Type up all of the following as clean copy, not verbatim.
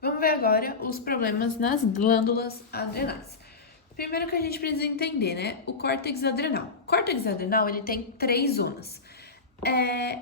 Vamos ver agora os problemas nas glândulas adrenais. Primeiro que a gente precisa entender, né? O córtex adrenal. O córtex adrenal, ele tem três zonas.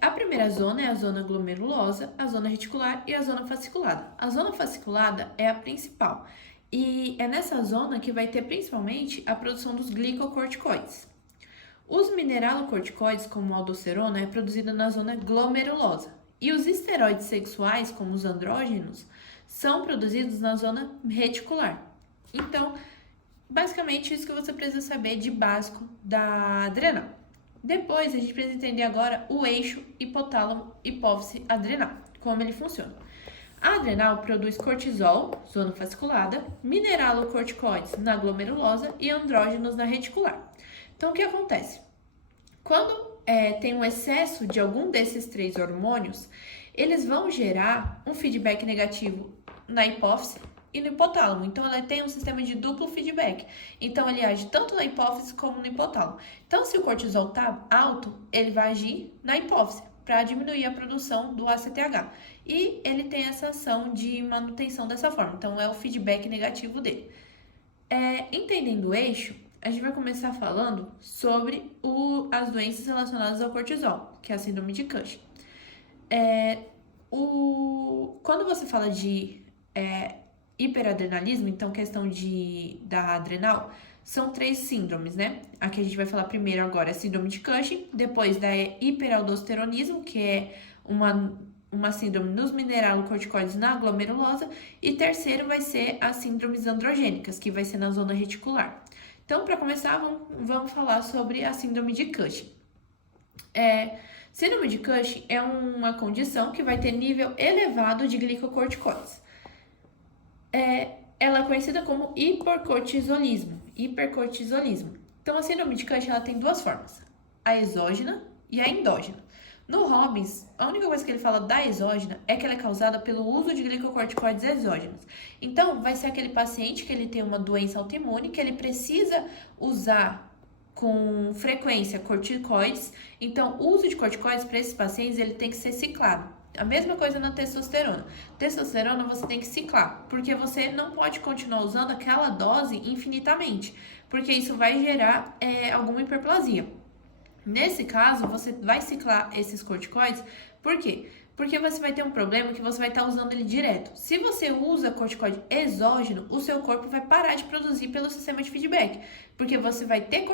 A primeira zona é a zona glomerulosa, a zona reticular e a zona fasciculada. A zona fasciculada é a principal. E é nessa zona que vai ter principalmente a produção dos glicocorticoides. Os mineralocorticoides, como a aldosterona, é produzida na zona glomerulosa. E os esteroides sexuais, como os andrógenos, são produzidos na zona reticular. Então, basicamente, isso que você precisa saber de básico da adrenal. Depois, a gente precisa entender agora o eixo hipotálamo-hipófise adrenal, como ele funciona. A adrenal produz cortisol, zona fasciculada, mineralocorticoides na glomerulosa e andrógenos na reticular. Então, o que acontece? Quando tem um excesso de algum desses três hormônios, eles vão gerar um feedback negativo na hipófise e no hipotálamo. Então, ela tem um sistema de duplo feedback. Então, ele age tanto na hipófise como no hipotálamo. Então, se o cortisol está alto, ele vai agir na hipófise para diminuir a produção do ACTH. E ele tem essa ação de manutenção dessa forma. Então, é o feedback negativo dele. Entendendo o eixo, a gente vai começar falando sobre as doenças relacionadas ao cortisol, que é a síndrome de Cushing. Quando você fala de hiperadrenalismo, então questão da adrenal, são três síndromes, né? Aqui a gente vai falar primeiro agora a síndrome de Cushing, depois da hiperaldosteronismo, que é uma síndrome nos mineralocorticoides na glomerulosa, e terceiro vai ser as síndromes androgênicas, que vai ser na zona reticular. Então, para começar, vamos falar sobre a síndrome de Cushing. Síndrome de Cushing é uma condição que vai ter nível elevado de glicocorticoides. Ela é conhecida como hipercortisolismo. Então, a síndrome de Cushing ela tem duas formas, a exógena e a endógena. No Robbins, a única coisa que ele fala da exógena é que ela é causada pelo uso de glicocorticoides exógenos. Então, vai ser aquele paciente que ele tem uma doença autoimune, que ele precisa usar com frequência corticoides. Então, o uso de corticoides para esses pacientes, ele tem que ser ciclado. A mesma coisa na testosterona. Testosterona você tem que ciclar, porque você não pode continuar usando aquela dose infinitamente, porque isso vai gerar alguma hiperplasia. Nesse caso, você vai ciclar esses corticoides, por quê? Porque você vai ter um problema que você vai estar usando ele direto. Se você usa corticoide exógeno, o seu corpo vai parar de produzir pelo sistema de feedback, porque você vai ter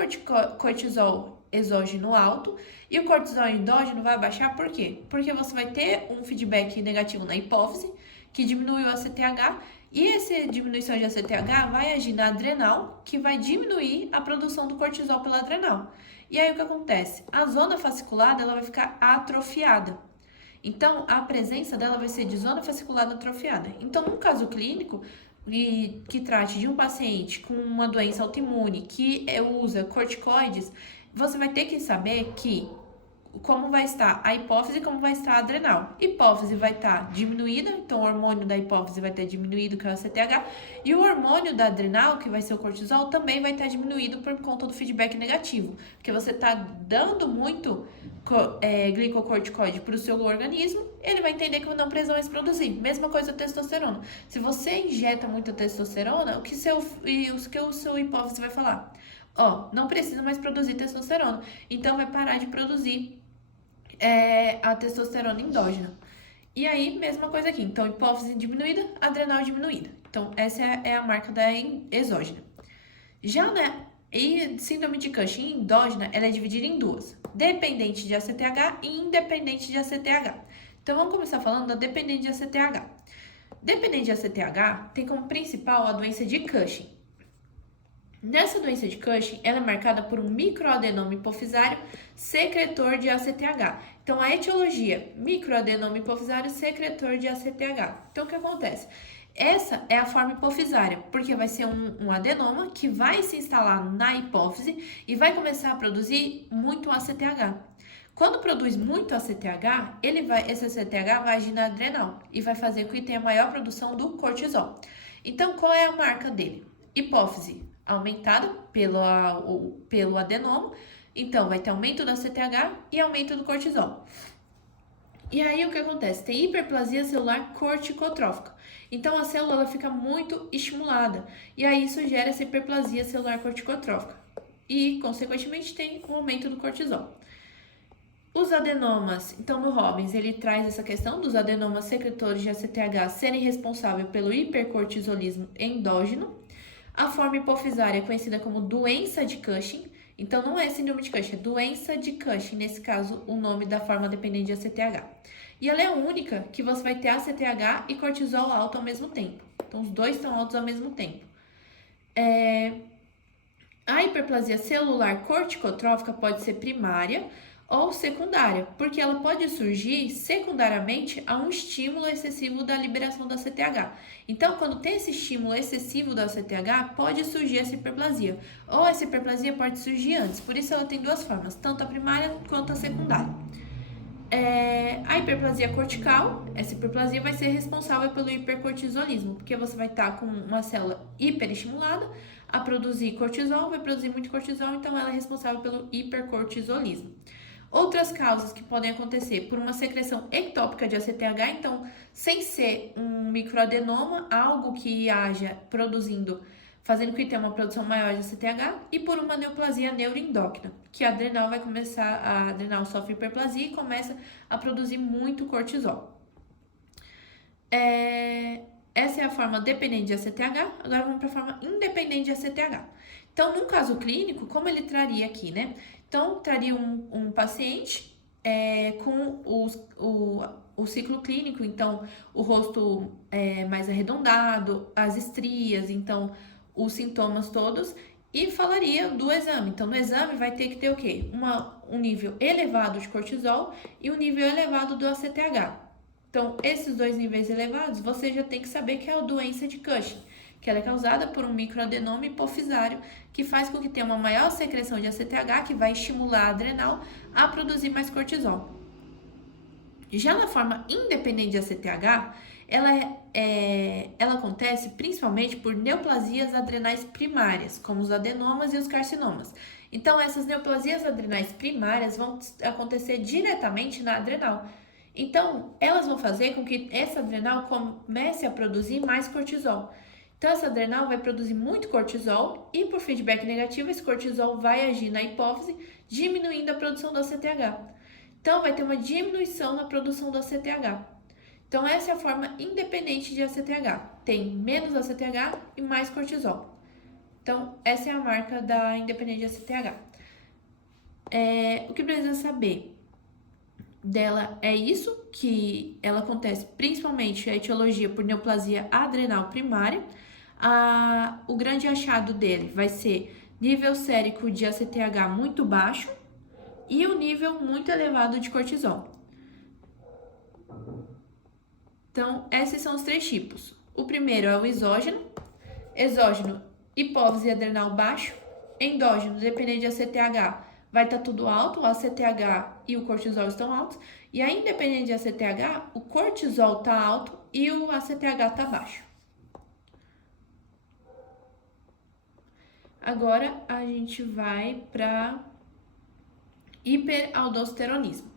cortisol exógeno alto e o cortisol endógeno vai baixar, por quê? Porque você vai ter um feedback negativo na hipófise, que diminui o ACTH, e essa diminuição de ACTH vai agir na adrenal, que vai diminuir a produção do cortisol pela adrenal. E aí o que acontece? A zona fasciculada ela vai ficar atrofiada. Então, a presença dela vai ser de zona fasciculada atrofiada. Então, num caso clínico, que trate de um paciente com uma doença autoimune que usa corticoides, você vai ter que saber como vai estar a hipófise e como vai estar a adrenal. Hipófise vai estar diminuída, então o hormônio da hipófise vai ter diminuído, que é o ACTH, e o hormônio da adrenal, que vai ser o cortisol, também vai estar diminuído por conta do feedback negativo, porque você está dando muito glicocorticoide para o seu organismo, ele vai entender que não precisa mais produzir. Mesma coisa a testosterona. Se você injeta muita testosterona, o que o seu hipófise vai falar? Não precisa mais produzir testosterona, então vai parar de produzir a testosterona endógena. E aí, mesma coisa aqui. Então, hipófise diminuída, adrenal diminuída. Então, essa é a marca da exógena. Já e síndrome de Cushing endógena, ela é dividida em duas. Dependente de ACTH e independente de ACTH. Então, vamos começar falando da dependente de ACTH. Dependente de ACTH tem como principal a doença de Cushing. Nessa doença de Cushing, ela é marcada por um microadenoma hipofisário secretor de ACTH. Então, a etiologia, microadenoma hipofisário secretor de ACTH. Então, o que acontece? Essa é a forma hipofisária, porque vai ser um adenoma que vai se instalar na hipófise e vai começar a produzir muito ACTH. Quando produz muito ACTH, esse ACTH vai agir na adrenal e vai fazer com que tenha maior produção do cortisol. Então, qual é a marca dele? Hipófise aumentada pelo adenoma, então vai ter aumento do ACTH e aumento do cortisol. E aí o que acontece? Tem hiperplasia celular corticotrófica. Então a célula ela fica muito estimulada. E aí isso gera essa hiperplasia celular corticotrófica. E, consequentemente, tem um aumento do cortisol. Os adenomas, então no Robbins, ele traz essa questão dos adenomas secretores de ACTH serem responsáveis pelo hipercortisolismo endógeno. A forma hipofisária é conhecida como doença de Cushing. Então não é síndrome de Cushing, é doença de Cushing, nesse caso o nome da forma dependente de ACTH. E ela é a única que você vai ter ACTH e cortisol alto ao mesmo tempo. Então os dois estão altos ao mesmo tempo. A hiperplasia celular corticotrófica pode ser primária ou secundária, porque ela pode surgir secundariamente a um estímulo excessivo da liberação da CTH. Então, quando tem esse estímulo excessivo da CTH, pode surgir essa hiperplasia. Ou essa hiperplasia pode surgir antes, por isso ela tem duas formas, tanto a primária quanto a secundária. A hiperplasia cortical, essa hiperplasia vai ser responsável pelo hipercortisolismo, porque você vai estar com uma célula hiperestimulada a produzir cortisol, vai produzir muito cortisol, então ela é responsável pelo hipercortisolismo. Outras causas que podem acontecer por uma secreção ectópica de ACTH, então, sem ser um microadenoma, algo que haja produzindo, fazendo com que tenha uma produção maior de ACTH, e por uma neoplasia neuroendócrina, que a adrenal sofre hiperplasia e começa a produzir muito cortisol. Essa é a forma dependente de ACTH, agora vamos para a forma independente de ACTH. Então, no caso clínico, como ele traria aqui, né? Então, traria um paciente com o ciclo clínico, então, o rosto mais arredondado, as estrias, então, os sintomas todos, e falaria do exame. Então, no exame vai ter que ter o quê? Um nível elevado de cortisol e um nível elevado do ACTH. Então, esses dois níveis elevados, você já tem que saber que é a doença de Cushing, que ela é causada por um microadenoma hipofisário, que faz com que tenha uma maior secreção de ACTH, que vai estimular a adrenal a produzir mais cortisol. Já na forma independente de ACTH, ela acontece principalmente por neoplasias adrenais primárias, como os adenomas e os carcinomas. Então, essas neoplasias adrenais primárias vão acontecer diretamente na adrenal. Então, elas vão fazer com que essa adrenal comece a produzir mais cortisol. Então, essa adrenal vai produzir muito cortisol e, por feedback negativo, esse cortisol vai agir na hipófise, diminuindo a produção do ACTH. Então, vai ter uma diminuição na produção do ACTH. Então, essa é a forma independente de ACTH. Tem menos ACTH e mais cortisol. Então, essa é a marca da independente de ACTH. O que precisa saber dela é isso, que ela acontece principalmente a etiologia por neoplasia adrenal primária. O grande achado dele vai ser nível sérico de ACTH muito baixo e o nível muito elevado de cortisol. Então, esses são os três tipos. O primeiro é o exógeno, hipófise adrenal baixo, endógeno, dependente de ACTH, vai estar tudo alto, o ACTH e o cortisol estão altos, e aí, independente de ACTH, o cortisol está alto e o ACTH está baixo. Agora, a gente vai para hiperaldosteronismo.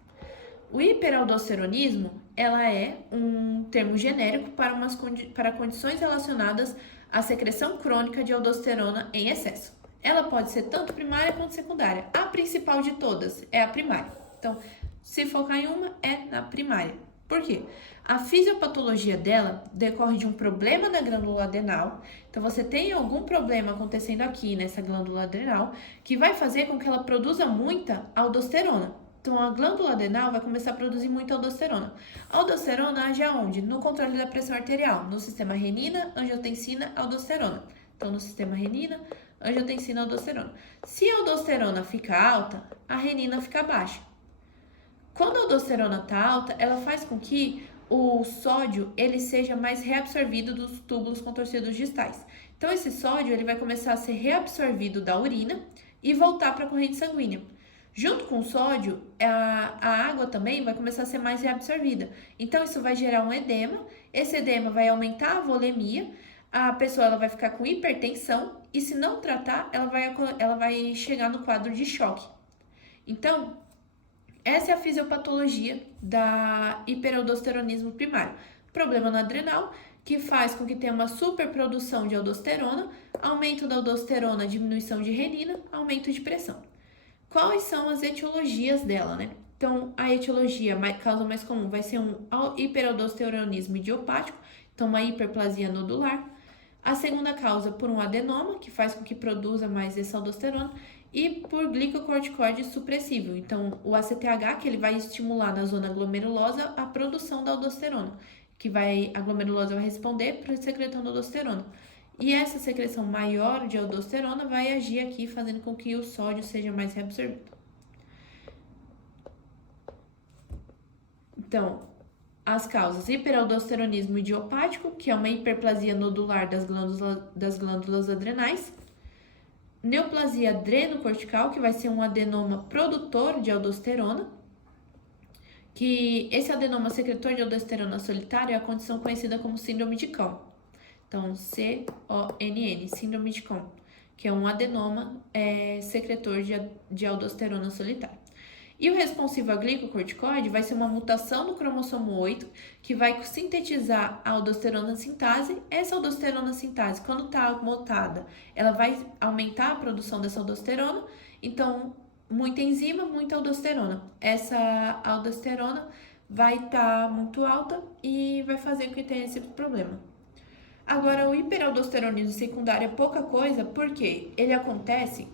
O hiperaldosteronismo, ela é um termo genérico para condições relacionadas à secreção crônica de aldosterona em excesso. Ela pode ser tanto primária quanto secundária. A principal de todas é a primária. Então, se focar em uma, é na primária. Por quê? A fisiopatologia dela decorre de um problema na glândula adrenal. Então, você tem algum problema acontecendo aqui nessa glândula adrenal que vai fazer com que ela produza muita aldosterona. Então, a glândula adrenal vai começar a produzir muita aldosterona. A aldosterona age aonde? No controle da pressão arterial, no sistema renina, angiotensina, aldosterona. Então, no sistema renina, angiotensina, aldosterona. Se a aldosterona fica alta, a renina fica baixa. Quando a aldosterona está alta, ela faz com que o sódio ele seja mais reabsorvido dos túbulos contorcidos distais. Então, esse sódio ele vai começar a ser reabsorvido da urina e voltar para a corrente sanguínea. Junto com o sódio, a água também vai começar a ser mais reabsorvida. Então, isso vai gerar um edema. Esse edema vai aumentar a volemia. A pessoa ela vai ficar com hipertensão e, se não tratar, ela vai chegar no quadro de choque. Então, essa é a fisiopatologia da hiperaldosteronismo primário. Problema no adrenal, que faz com que tenha uma superprodução de aldosterona, aumento da aldosterona, diminuição de renina, aumento de pressão. Quais são as etiologias dela, né? Então, a etiologia, causa mais comum, vai ser um hiperaldosteronismo idiopático, então uma hiperplasia nodular. A segunda causa por um adenoma, que faz com que produza mais essa aldosterona, e por glicocorticoide supressivo. Então, o ACTH, que ele vai estimular na zona glomerulosa a produção da aldosterona, a glomerulosa vai responder secretando aldosterona. E essa secreção maior de aldosterona vai agir aqui, fazendo com que o sódio seja mais reabsorvido. Então, as causas: hiperaldosteronismo idiopático, que é uma hiperplasia nodular das glândulas adrenais. Neoplasia adrenocortical, que vai ser um adenoma produtor de aldosterona, que esse adenoma secretor de aldosterona solitário é a condição conhecida como síndrome de Cohn. Então, CONN, síndrome de Cohn, que é um adenoma secretor de aldosterona solitária. E o responsivo a glicocorticoide vai ser uma mutação no cromossomo 8, que vai sintetizar a aldosterona sintase. Essa aldosterona sintase, quando está mutada, ela vai aumentar a produção dessa aldosterona. Então, muita enzima, muita aldosterona. Essa aldosterona vai estar muito alta e vai fazer com que tenha esse problema. Agora, o hiperaldosteronismo secundário é pouca coisa, porque ele acontece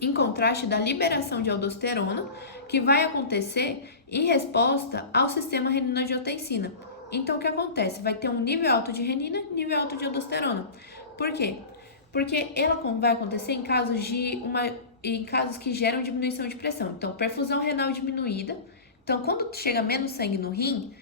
em contraste da liberação de aldosterona, que vai acontecer em resposta ao sistema renina-angiotensina. Então, o que acontece? Vai ter um nível alto de renina e nível alto de aldosterona. Por quê? Porque ela vai acontecer em casos que geram diminuição de pressão. Então, perfusão renal diminuída. Então, quando chega menos sangue no rim,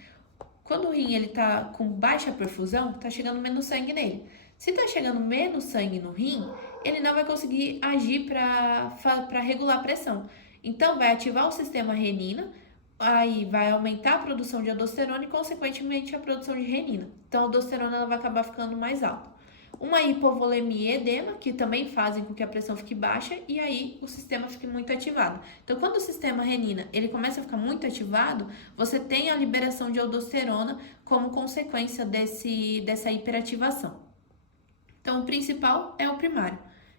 quando o rim está com baixa perfusão, está chegando menos sangue nele. Se está chegando menos sangue no rim, ele não vai conseguir agir para regular a pressão. Então, vai ativar o sistema renina, aí vai aumentar a produção de aldosterona e, consequentemente, a produção de renina. Então, a aldosterona ela vai acabar ficando mais alta. Uma hipovolemia e edema, que também fazem com que a pressão fique baixa e aí o sistema fique muito ativado. Então, quando o sistema renina ele começa a ficar muito ativado, você tem a liberação de aldosterona como consequência dessa hiperativação. Então, o principal é o primário,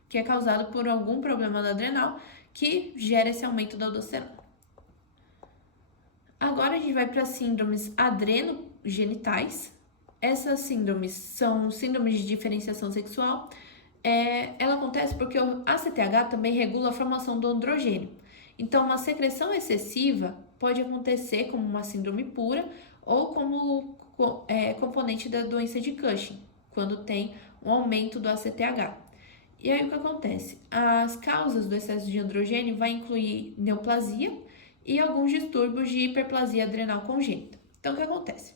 que é causado por algum problema da adrenal que gera esse aumento da aldosterona. Agora a gente vai para as síndromes adrenogenitais. Essas síndromes são síndromes de diferenciação sexual. Ela acontece porque o ACTH também regula a formação do androgênio. Então, uma secreção excessiva pode acontecer como uma síndrome pura ou como componente da doença de Cushing, quando tem um aumento do ACTH. E aí o que acontece? As causas do excesso de androgênio vai incluir neoplasia e alguns distúrbios de hiperplasia adrenal congênita. Então, o que acontece?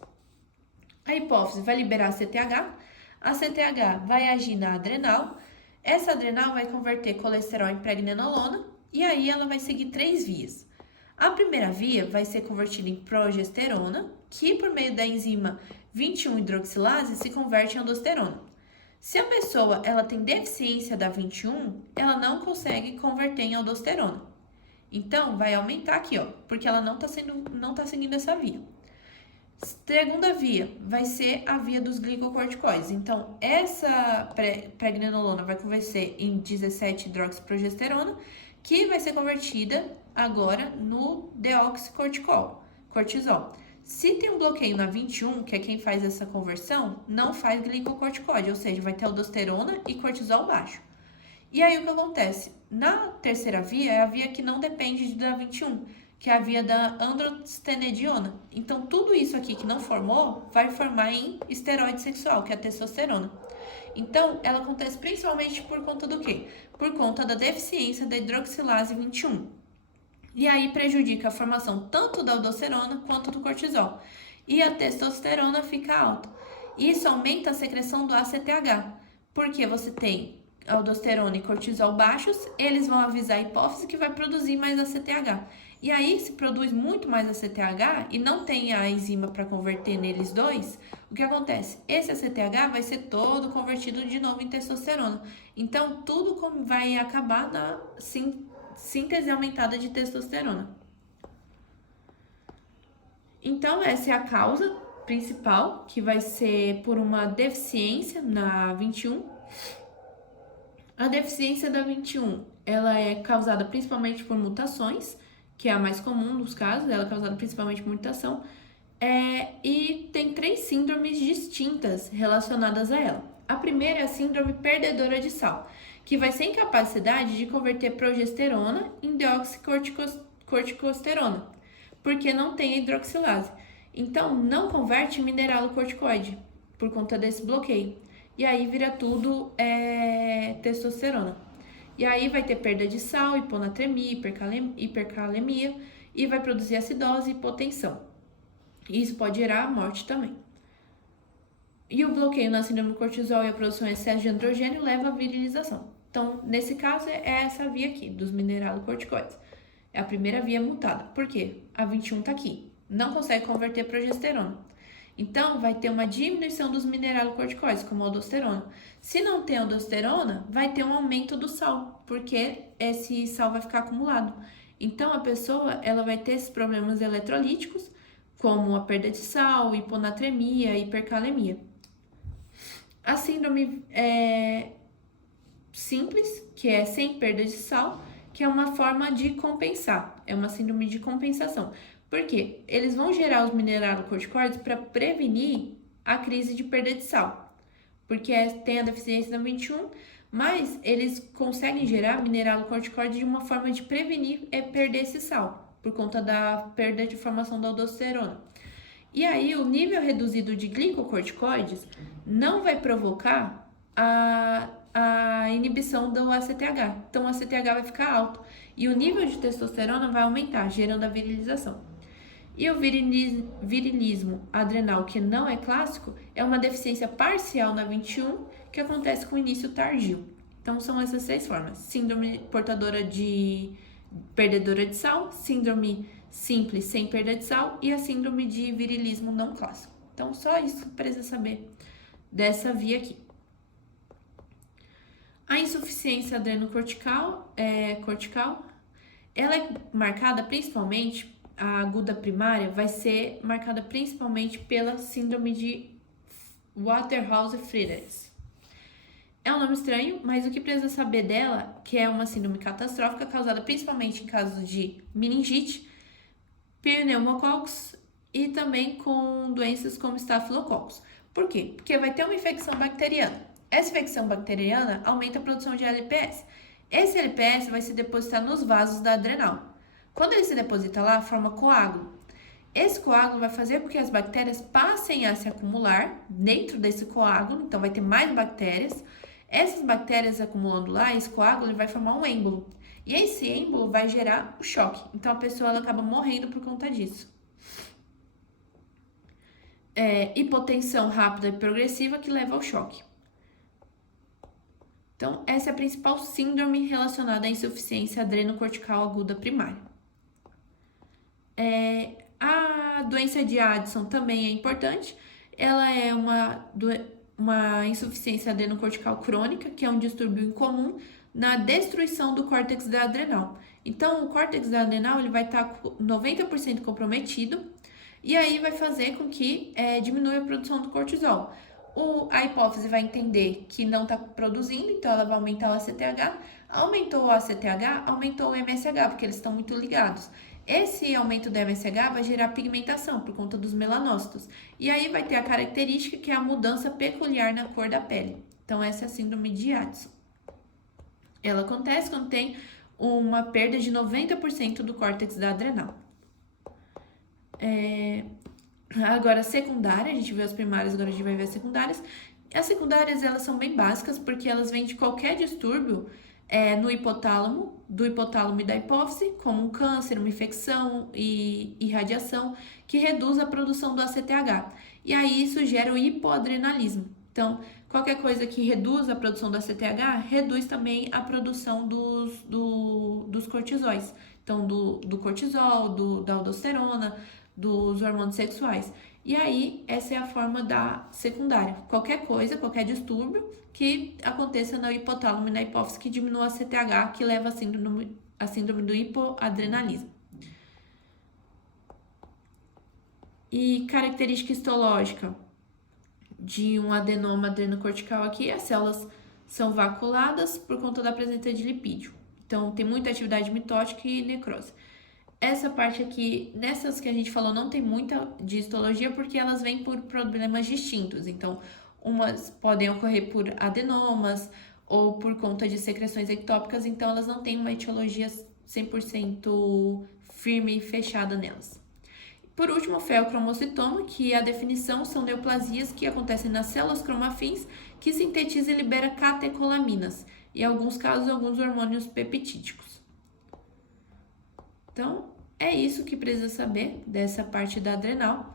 A hipófise vai liberar a CTH vai agir na adrenal, essa adrenal vai converter colesterol em pregnenolona e aí ela vai seguir 3 vias. A primeira via vai ser convertida em progesterona, que por meio da enzima 21-hidroxilase se converte em aldosterona. Se a pessoa ela tem deficiência da 21, ela não consegue converter em aldosterona. Então, vai aumentar aqui, ó, porque ela não tá seguindo essa via. Segunda via vai ser a via dos glicocorticoides. Então, essa pregnenolona vai converter em 17-hidroxiprogesterona, que vai ser convertida agora no deoxycortisol. Se tem um bloqueio na 21, que é quem faz essa conversão, não faz glicocorticoide, ou seja, vai ter aldosterona e cortisol baixo. E aí o que acontece? Na terceira via é a via que não depende da 21, que é a via da androstenediona. Então, tudo isso aqui que não formou, vai formar em esteroide sexual, que é a testosterona. Então, ela acontece principalmente por conta do quê? Por conta da deficiência da hidroxilase 21. E aí prejudica a formação tanto da aldosterona quanto do cortisol. E a testosterona fica alta. Isso aumenta a secreção do ACTH, porque você tem aldosterona e cortisol baixos, eles vão avisar a hipófise que vai produzir mais ACTH. E aí, se produz muito mais ACTH e não tem a enzima para converter neles dois, o que acontece? Esse ACTH vai ser todo convertido de novo em testosterona. Então, tudo vai acabar na síntese aumentada de testosterona. Então, essa é a causa principal, que vai ser por uma deficiência na 21. A deficiência da 21, ela é causada principalmente por mutações, que é a mais comum dos casos, ela é causada principalmente por mutação, e tem 3 síndromes distintas relacionadas a ela. A primeira é a síndrome perdedora de sal, que vai ser incapacidade de converter progesterona em deoxicorticosterona, porque não tem hidroxilase. Então, não converte mineralocorticoide por conta desse bloqueio. E aí vira tudo testosterona. E aí vai ter perda de sal, hiponatremia, hipercalemia e vai produzir acidose e hipotensão. Isso pode gerar morte também. E o bloqueio na síndrome do cortisol e a produção de excesso de androgênio leva à virilização. Então, nesse caso, é essa via aqui, dos mineralocorticoides. É a primeira via mutada. Por quê? A 21 tá aqui. Não consegue converter progesterona. Então, vai ter uma diminuição dos mineralocorticoides, como a aldosterona. Se não tem aldosterona, vai ter um aumento do sal, porque esse sal vai ficar acumulado. Então, a pessoa ela vai ter esses problemas eletrolíticos, como a perda de sal, hiponatremia, hipercalemia. A síndrome simples, que é sem perda de sal, que é uma forma de compensar, é uma síndrome de compensação. Por quê? Eles vão gerar os mineralocorticoides para prevenir a crise de perda de sal, porque tem a deficiência da 21, mas eles conseguem gerar mineralocorticoide de uma forma de prevenir perder esse sal, por conta da perda de formação da aldosterona. E aí, o nível reduzido de glicocorticoides não vai provocar a inibição do ACTH. Então, o ACTH vai ficar alto e o nível de testosterona vai aumentar, gerando a virilização. E o virilismo adrenal, que não é clássico, é uma deficiência parcial na 21 que acontece com início tardio. Então, são essas 3 formas: síndrome portadora de perdedora de sal, síndrome simples sem perda de sal e a síndrome de virilismo não clássico. Então, só isso precisa saber dessa via aqui. A insuficiência adrenocortical, ela é marcada principalmente, a aguda primária vai ser marcada principalmente pela síndrome de Waterhouse-Friderichs. É um nome estranho, mas o que precisa saber dela, que é uma síndrome catastrófica causada principalmente em casos de meningite, pneumococcus e também com doenças como estafilococcus. Por quê? Porque vai ter uma infecção bacteriana. Essa infecção bacteriana aumenta a produção de LPS. Esse LPS vai se depositar nos vasos da adrenal. Quando ele se deposita lá, forma coágulo. Esse coágulo vai fazer com que as bactérias passem a se acumular dentro desse coágulo, então vai ter mais bactérias. Essas bactérias acumulando lá, esse coágulo ele vai formar um êmbolo. E esse êmbolo vai gerar o choque. Então a pessoa ela acaba morrendo por conta disso. Hipotensão rápida e progressiva que leva ao choque. Então, essa é a principal síndrome relacionada à insuficiência adrenocortical aguda primária. A doença de Addison também é importante. Ela é uma insuficiência adrenocortical crônica, que é um distúrbio incomum na destruição do córtex da adrenal. Então, o córtex da adrenal ele vai estar 90% comprometido e aí vai fazer com que diminua a produção do cortisol. A hipófise vai entender que não está produzindo, então ela vai aumentar o ACTH. Aumentou o ACTH, aumentou o MSH, porque eles estão muito ligados. Esse aumento do MSH vai gerar pigmentação por conta dos melanócitos. E aí vai ter a característica que é a mudança peculiar na cor da pele. Então, essa é a síndrome de Addison. Ela acontece quando tem uma perda de 90% do córtex da adrenal. Agora, secundária, a gente viu as primárias, agora a gente vai ver as secundárias. As secundárias, elas são bem básicas, porque elas vêm de qualquer distúrbio no hipotálamo, do hipotálamo e da hipófise, como um câncer, uma infecção e irradiação, que reduz a produção do ACTH. E aí, isso gera o hipoadrenalismo. Então, qualquer coisa que reduz a produção do ACTH, reduz também a produção dos cortisóis. Então, do cortisol, da aldosterona, dos hormônios sexuais. E aí, essa é a forma da secundária. Qualquer coisa, qualquer distúrbio que aconteça no hipotálamo e na hipófise que diminua a CTH, que leva a síndrome do hipoadrenalismo. E característica histológica de um adenoma adrenocortical aqui, as células são vaculadas por conta da presença de lipídio. Então, tem muita atividade mitótica e necrose. Essa parte aqui, nessas que a gente falou, não tem muita de histologia porque elas vêm por problemas distintos. Então, umas podem ocorrer por adenomas ou por conta de secreções ectópicas, então elas não têm uma etiologia 100% firme e fechada nelas. Por último, o feocromocitoma, que a definição são neoplasias que acontecem nas células cromafins que sintetiza e libera catecolaminas, e em alguns casos, alguns hormônios peptídicos. Então, é isso que precisa saber dessa parte da adrenal.